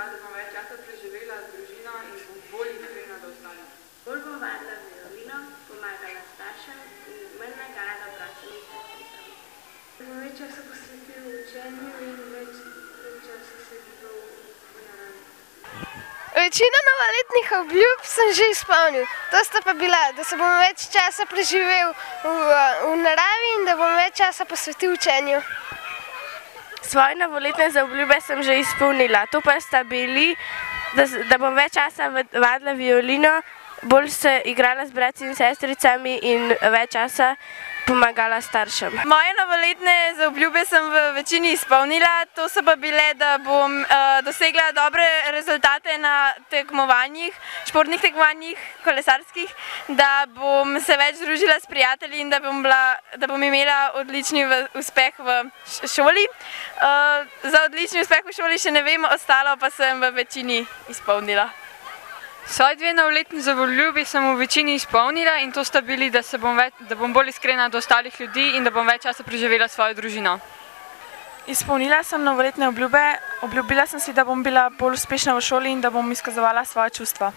bila, da bom več časa preživela z družino in bom bolj iskrena do ostalih. Bolj bom vadila violino, pomagala staršem in manj nagajala bratom in sestricam. Da bom več časa posvetila učenju in več časa se gibal v naravi. Večino novoletnih obljub sem že izpolnil. To sta pa bila, da se bom več časa preživel v naravi in da bom več časa posvetil učenju. Svoje novoletne zaobljube sem že izpolnila. To pa sta bili, da bom več časa vadila violino, bolj se igrala z brati in sestricami in več časa pomagala staršem. Moje novoletne zaobljube sem v večini izpolnila, to so pa bile, da bom dosegla dobre rezultate na tekmovanjih, športnih tekmovanjih, kolesarskih, da bom se več družila s prijatelji in da bom imela odlični uspeh v šoli. Za odlični uspeh v šoli še ne vem, ostalo pa sem v večini izpolnila. Svoje dve novoletni zavoljubi sem v večini izpolnila in to sta bili, da bom bolj iskrena do ostalih ljudi in da bom več časa preživela s svojo družino. Izpolnila sem novoletne obljube, obljubila sem si, da bom bila bolj uspešna v šoli in da bom izkazovala svoja čustva.